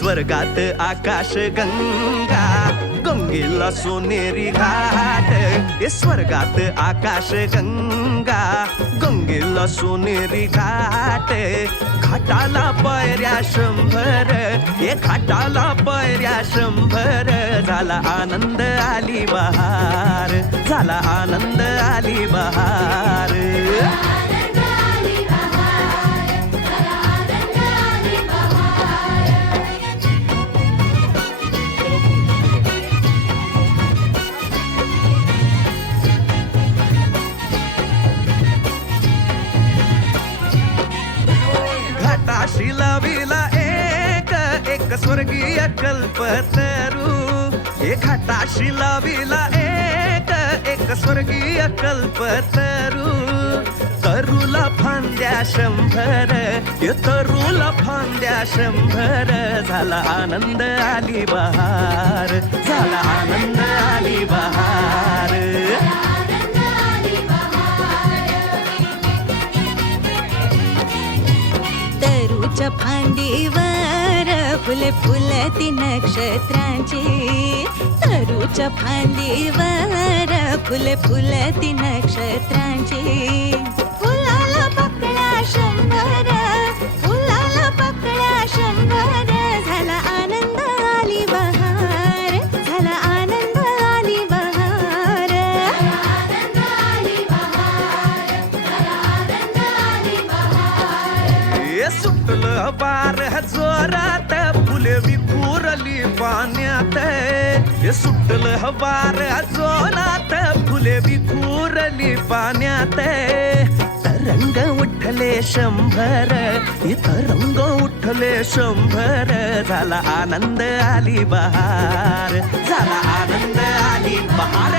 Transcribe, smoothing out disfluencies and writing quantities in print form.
स्वर्गात आकाश गंगा, गंगेला सोनेरी घाट. स्वर्गात आकाश गंगा, गंगेला सोनेरी घाट. घाटाला पायऱ्या 100, घाटाला पायऱ्या 100. झाला आनंद आली बहार, झाला आनंद आली बहार. घाटाशी लाविला एक स्वर्गीय कल्पतरू. घाटाशी लाविला एक स्वर्गीय कल्पतरू. तरूला फांद्या 100, तरूला फांद्या 100. झाला आनंद आली बहार, झाला आनंद आली बहार. तरूच्या फांदीवर फुले फुलती नक्षत्रांची. तरूच्या फांदीवर फुले फुलती नक्षत्रांची. फुलाला पकड्या 100, फुलाला पकड्या 100. झाला आनंद आली बहार, झाला आनंद आली बहार. सुटलं बार जोरात, फुले विखुरली पाण्यात. सुटलं बार जोरात, फुले विखुरली पाण्यात. तरंग उठले 100, तरंग उठले 100. झाला आनंद आली बहार, झाला आनंद आली बहार.